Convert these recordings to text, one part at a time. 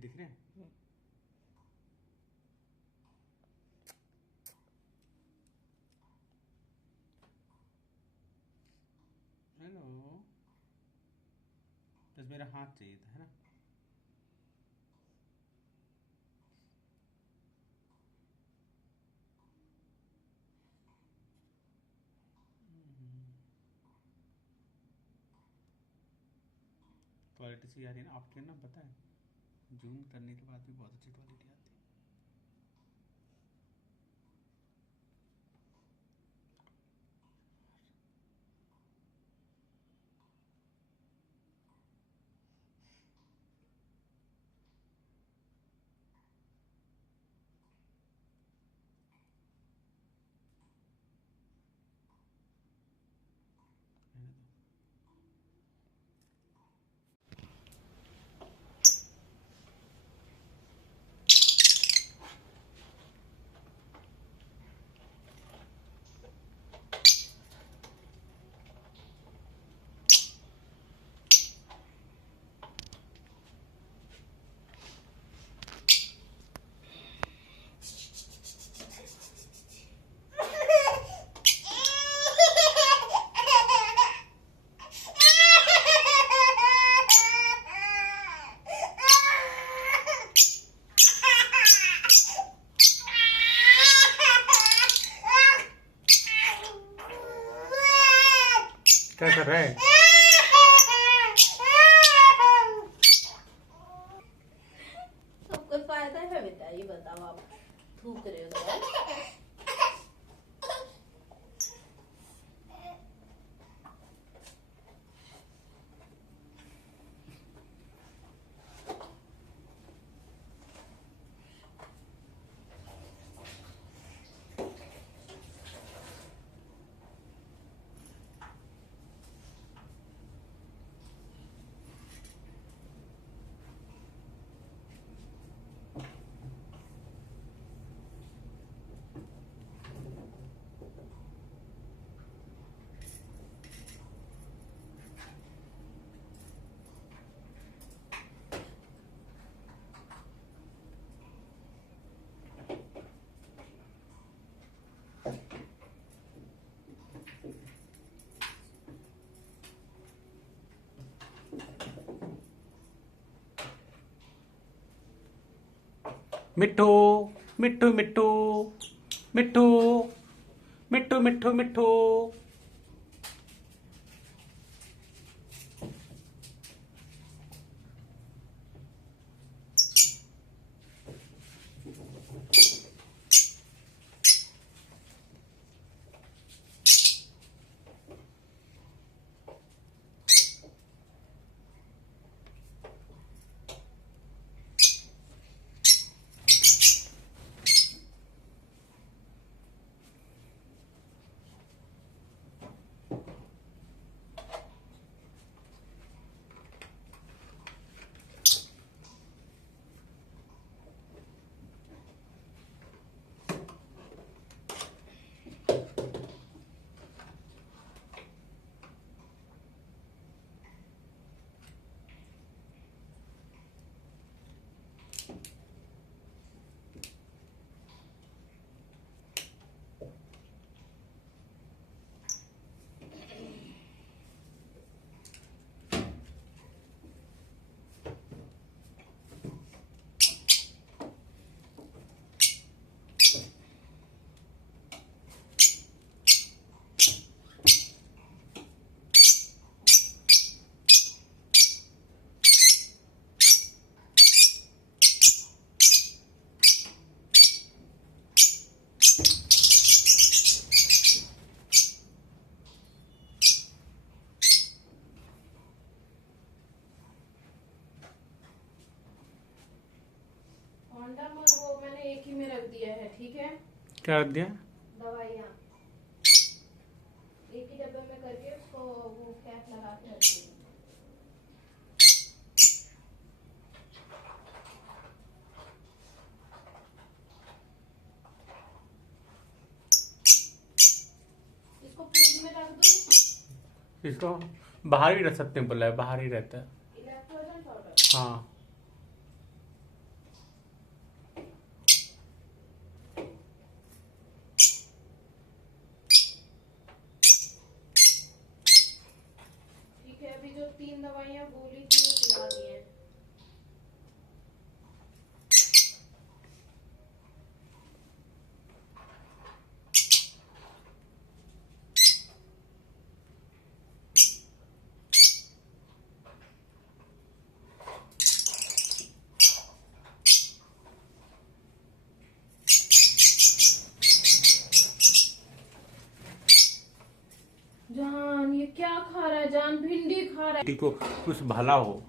दिख रहे हैं। हेलो, बस मेरा हाथ चाहिए था, है ना। क्वालिटी से यार आपके ना पता है, जूम करने के बाद भी बहुत अच्छी क्वालिटी आती है। क्या कर रहा है? सबको फायदा है बेटा, ये बताओ आप थूक रहे हो? मिट्टू मिट्टू मिट्टू मिट्टू मिट्टू मिट्टू मिट्टू। कॉन्डम और वो मैंने एक ही में रख दिया है, ठीक है? क्या रख दिया? दवाइयाँ एक ही डब्बे में करके उसको वो कैप लगा के रख दी। इसको फ्रिज में रख दूँ? इसको बाहर भी रख सकते हैं, बोला है बाहर ही रहता है। इलेक्ट्रोजन पाउडर? हाँ, अभी जो 3 दवाइयाँ बोली थी वो खिला दी है। जान ये क्या खा रहा है? जान भिंडी खा रहा है। को कुछ भला हो।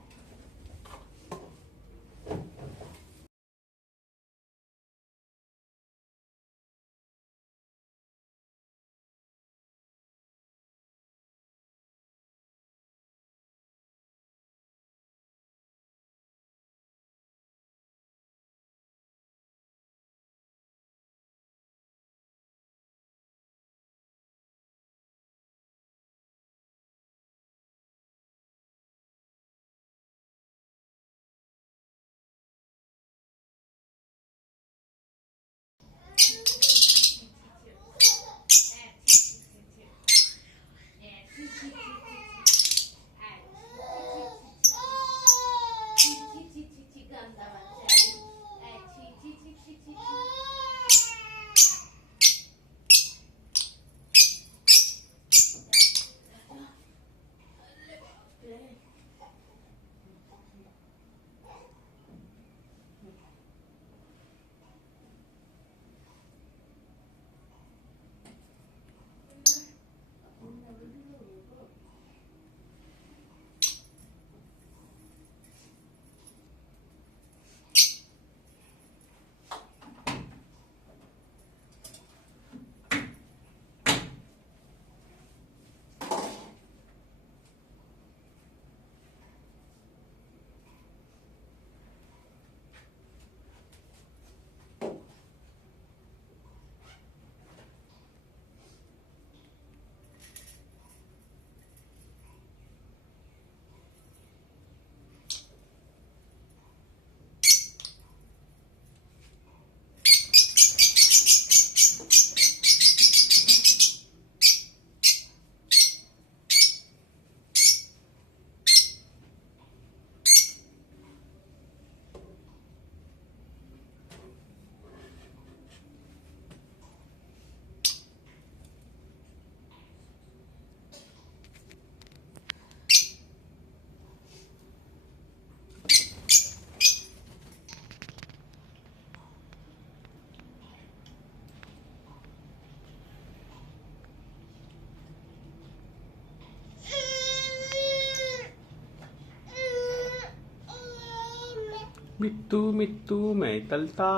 मिट्टू मिट्टू मैं तलता।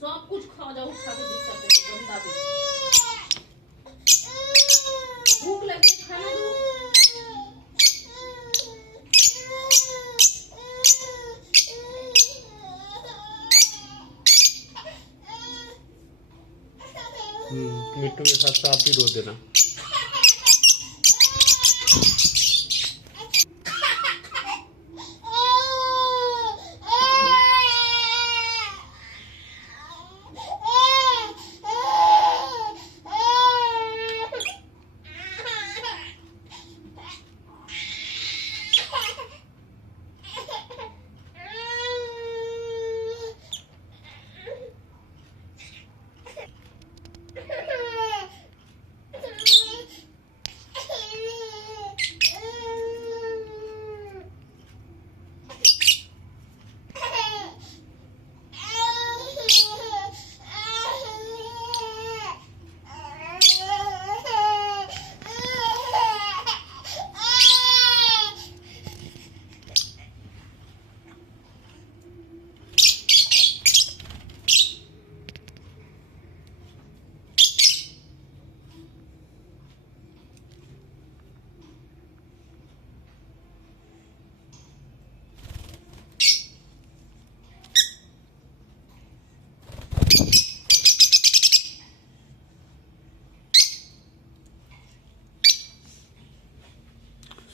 सब कुछ खा जाओ, उठा के बिस्तर पे से, गंदा भी। भूख लगी है, खाना दो। मिट्टू के साथ आप ही रो देना।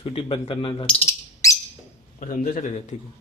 स्कूटी बंद करना था तो बस अंदर चले जाती को।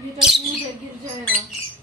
बेटा दूध है, गिर जाएगा।